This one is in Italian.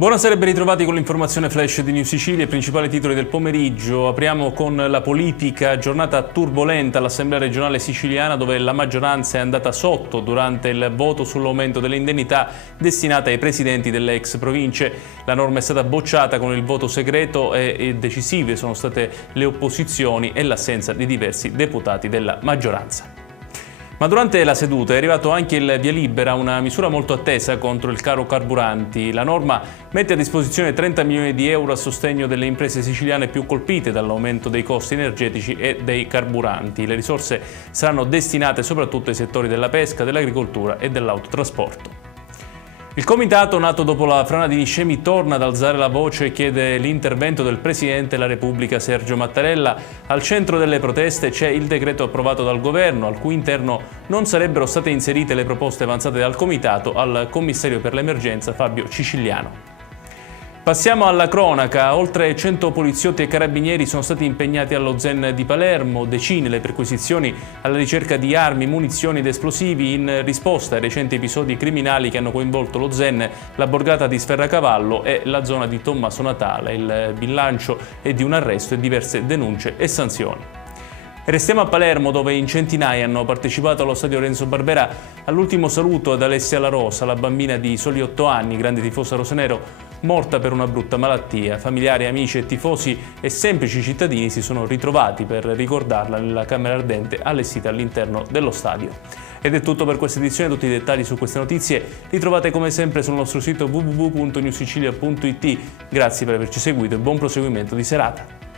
Buonasera e ben ritrovati con l'informazione flash di News Sicilia, i principali titoli del pomeriggio. Apriamo con la politica, giornata turbolenta all'Assemblea regionale siciliana dove la maggioranza è andata sotto durante il voto sull'aumento delle indennità destinate ai presidenti delle ex province. La norma è stata bocciata con il voto segreto e decisive sono state le opposizioni e l'assenza di diversi deputati della maggioranza. Ma durante la seduta è arrivato anche il via libera, una misura molto attesa contro il caro carburanti. La norma mette a disposizione 30 milioni di euro a sostegno delle imprese siciliane più colpite dall'aumento dei costi energetici e dei carburanti. Le risorse saranno destinate soprattutto ai settori della pesca, dell'agricoltura e dell'autotrasporto. Il comitato, nato dopo la frana di Niscemi, torna ad alzare la voce e chiede l'intervento del Presidente della Repubblica Sergio Mattarella. Al centro delle proteste c'è il decreto approvato dal Governo, al cui interno non sarebbero state inserite le proposte avanzate dal comitato al commissario per l'emergenza Fabio Ciciliano. Passiamo alla cronaca. Oltre 100 poliziotti e carabinieri sono stati impegnati allo Zen di Palermo, decine le perquisizioni alla ricerca di armi, munizioni ed esplosivi in risposta ai recenti episodi criminali che hanno coinvolto lo Zen, la borgata di Sferracavallo e la zona di Tommaso Natale. Il bilancio è di un arresto e diverse denunce e sanzioni. Restiamo a Palermo dove in centinaia hanno partecipato allo stadio Renzo Barbera all'ultimo saluto ad Alessia La Rosa, la bambina di soli 8 anni, grande tifosa rosanero, morta per una brutta malattia. Familiari, amici e tifosi e semplici cittadini si sono ritrovati per ricordarla nella camera ardente allestita all'interno dello stadio. Ed è tutto per questa edizione, tutti i dettagli su queste notizie li trovate come sempre sul nostro sito www.newsicilia.it. Grazie per averci seguito e buon proseguimento di serata.